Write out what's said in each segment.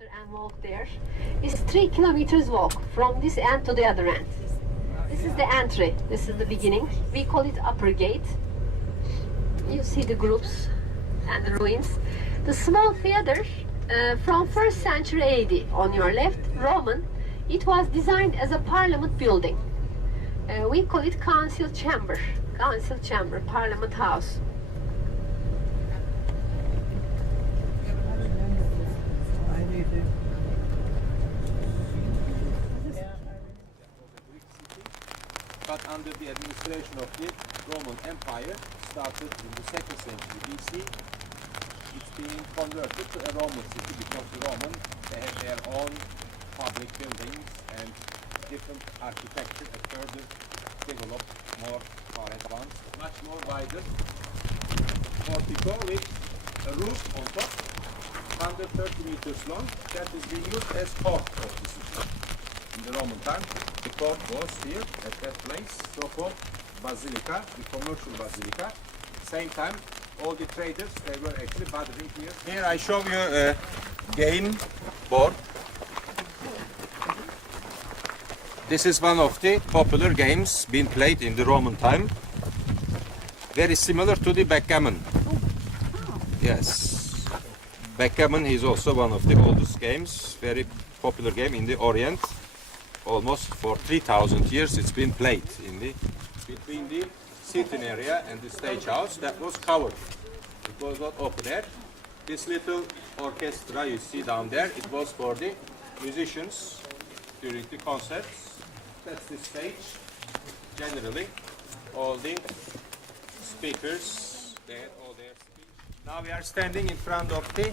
enter and walk there. It's 3 kilometers walk from this end to the other end. This is the entry. This is the beginning. We call it upper gate. You see the groups and the ruins. The small theater from 1st century AD on your left, Roman. It was designed as a parliament building. We call it council chamber, parliament house. But under the administration of the Roman Empire, started in the 2nd century BC, it's being converted to a Roman city because the Romans, they have their own public buildings and different architecture that further developed more far advanced, much more wider portico with a roof on top, 130 meters long, that is being used as court of the city. In the Roman time, the court was here at that place, so-called Basilica, the commercial Basilica. Same time, all the traders, they were actually bothering here. Here I show you a game board. This is one of the popular games being played in the Roman time. Very similar to the backgammon. Yes. Backgammon is also one of the oldest games, very popular game in the Orient. Almost for 3,000 years it's been played in the between the sitting area and the stage house that was covered. It was not open air. This little orchestra you see down there, it was for the musicians during the concerts. That's the stage. Generally, all the speakers, they had all their speech. Now we are standing in front of the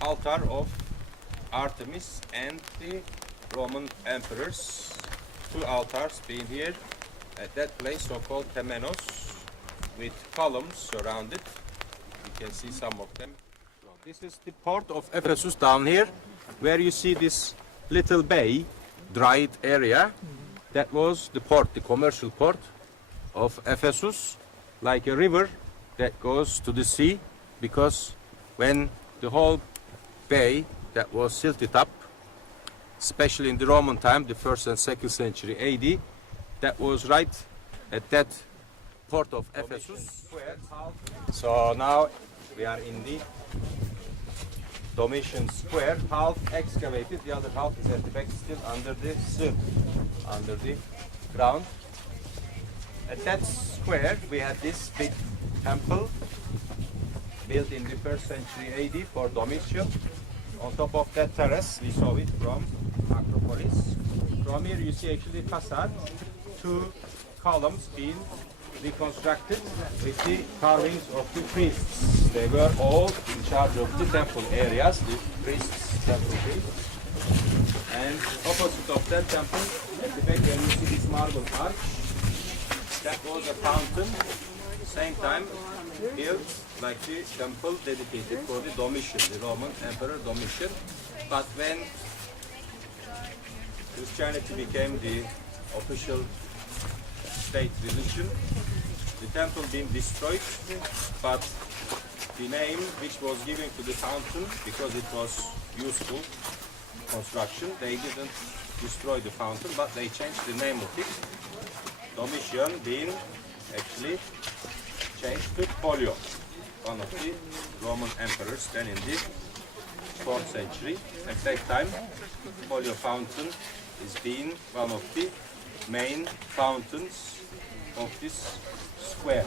altar of Artemis and the Roman emperors. 2 altars being here at that place, so-called temenos, with columns surrounded. You can see some of them. This is the port of Ephesus down here, where you see this little bay, dried area. That was the port, the commercial port of Ephesus, like a river that goes to the sea, because when the whole bay that was silted up, especially in the Roman time, the 1st and 2nd century AD, that was right at that port of Ephesus. So now we are in the Domitian Square, half excavated, the other half is at the back, still under the sill, under the ground. At that square we had this big temple built in the 1st century AD for Domitian. On top of that terrace, we saw it from Acropolis. From here you see actually the facade, 2 columns being reconstructed with the carvings of the priests. They were all in charge of the temple areas, the priests, temple priests. And opposite of that temple, at the back where you see this marble arch, that was a fountain, same time built like the temple dedicated for the Domitian, the Roman Emperor Domitian. But when Christianity became the official state religion, the temple being destroyed, but the name which was given to the fountain, because it was useful construction, they didn't destroy the fountain, but they changed the name of it. Domitian being actually changed to Polio, one of the Roman emperors then in the 4th century. At that time, Polio fountain is being one of the main fountains of this square.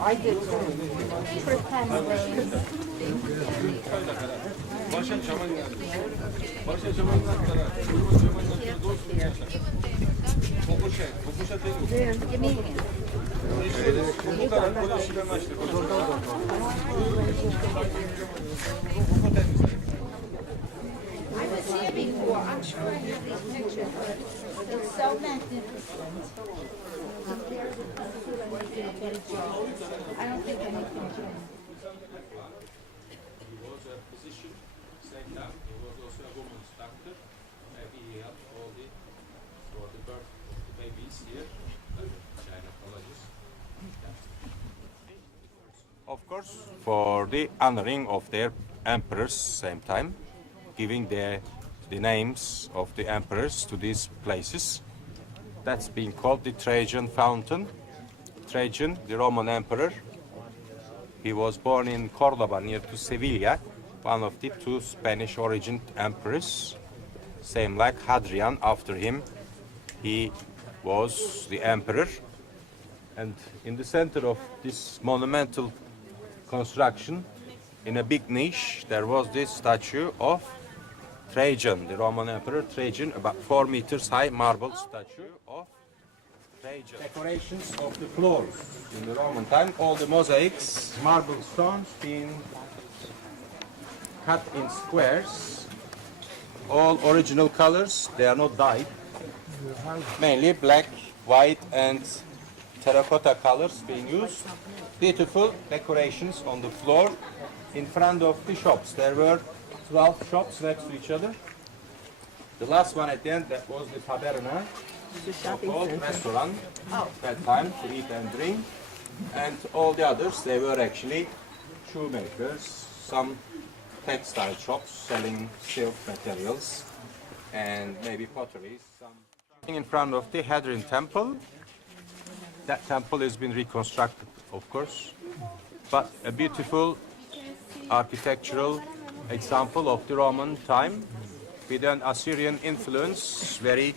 I did first time I was here before. I'm sure I have these pictures. It's so magnificent. I don't think anything changed. He was a physician, same time he was also a woman's doctor. He helped all the for the birth of the babies here, like China. course, for the honoring of their emperors same time, giving the names of the emperors to these places. That's being called the Trajan Fountain. Trajan, the Roman emperor, he was born in Cordoba near to Sevilla, one of the two Spanish origin emperors, same like Hadrian. After him, he was the emperor. And in the center of this monumental construction, in a big niche, there was this statue of Trajan, the Roman Emperor Trajan, about 4 meters high marble statue of Trajan. Decorations of the floors in the Roman time, all the mosaics, marble stones being cut in squares, all original colors, they are not dyed, mainly black, white and terracotta colors being used. Beautiful decorations on the floor in front of the shops. There were 12 shops next to each other. The last one at the end, that was the taberna, called restaurant, that time to eat and drink. And all the others, they were actually shoemakers, some textile shops selling silk materials, and maybe potteries. In front of the Hadrian Temple. That temple has been reconstructed, of course, but a beautiful architectural example of the Roman time with an Assyrian influence, very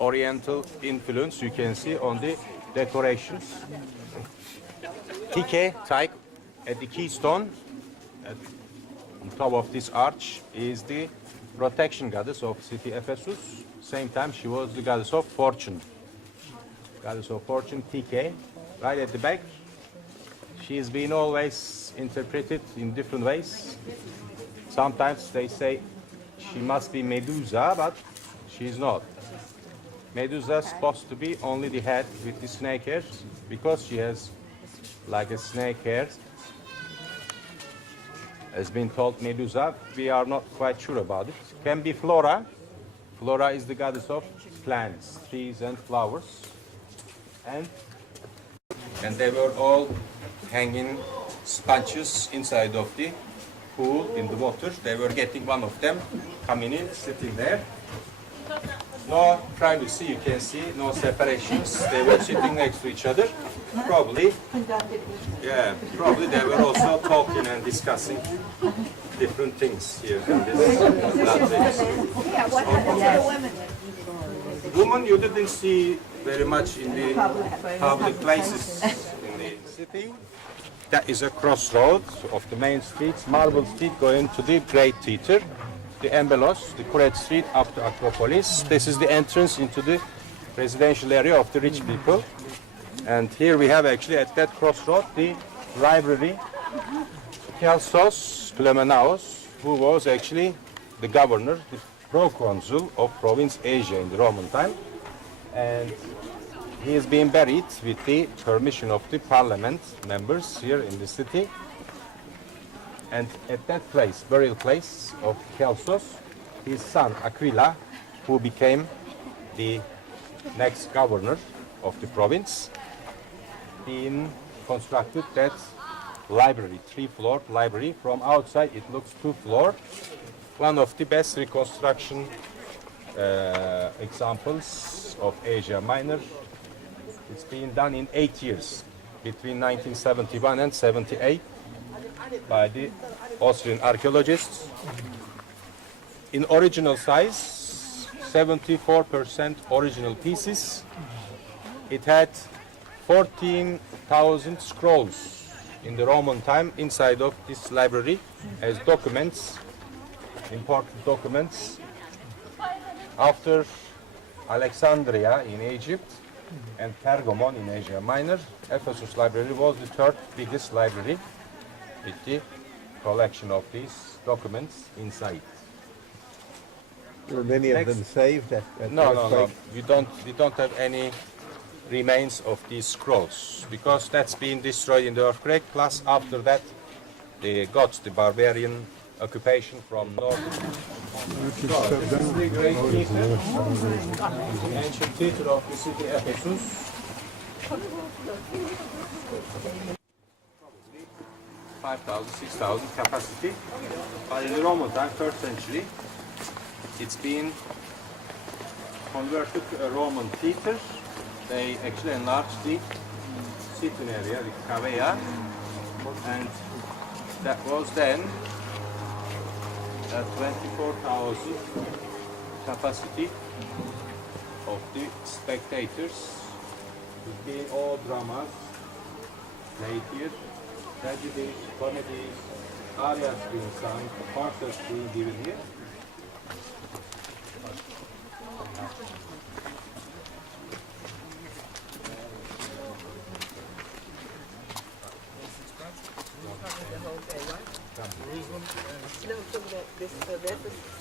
oriental influence you can see on the decorations. Tike, type at the keystone, on top of this arch, is the protection goddess of city Ephesus. Same time she was the goddess of fortune. Goddess of fortune, Tike, right at the back. She has been always interpreted in different ways. Sometimes they say she must be Medusa, but she is not. Medusa is supposed to be only the head with the snake hairs, because she has like a snake hair. Has been called Medusa. We are not quite sure about it. Can be Flora. Flora is the goddess of plants, trees and flowers. And they were all hanging sponges inside of the pool in the water. They were getting one of them, coming in, sitting there. No privacy, you can see, no separations. They were sitting next to each other. Probably they were also talking and discussing different things here in this library. Yeah, what happened to the women? Women you didn't see very much in the public places in the city. That is a crossroad of the main streets, Marble Street going to the Great Theatre, the Embelos, the Kuret Street up to Acropolis. This is the entrance into the residential area of the rich people. And here we have actually at that crossroad the library, Celsus Plemenaos, who was actually the governor, the proconsul of province Asia in the Roman time. And he is being buried with the permission of the parliament members here in the city. And at that place, burial place of Celsus, his son Aquila, who became the next governor of the province, being constructed that library, 3-floor library. From outside it looks 2-floor. One of the best reconstruction examples of Asia Minor. It's been done in 8 years, between 1971 and 78, by the Austrian archaeologists. In original size, 74% original pieces. It had 14,000 scrolls in the Roman time inside of this library as documents, important documents. After Alexandria in Egypt and Pergamon in Asia Minor, Ephesus library was the third biggest library with the collection of these documents inside. Were many of them saved? No. We don't have any remains of these scrolls because that's been destroyed in the earthquake. Plus, after that, the Goths, the barbarian occupation from north. This is the great theatre, the ancient theatre of the city Ephesus. 5,000, 6,000 capacity. But in the Roman time, 3rd century, it's been converted to a Roman theatre. They actually enlarged the sitting area, the cavea, and that was then 24,000 capacity of the spectators. It's been all dramas played here, tragedies, comedies, arias being sung, concerts being given here. No, from this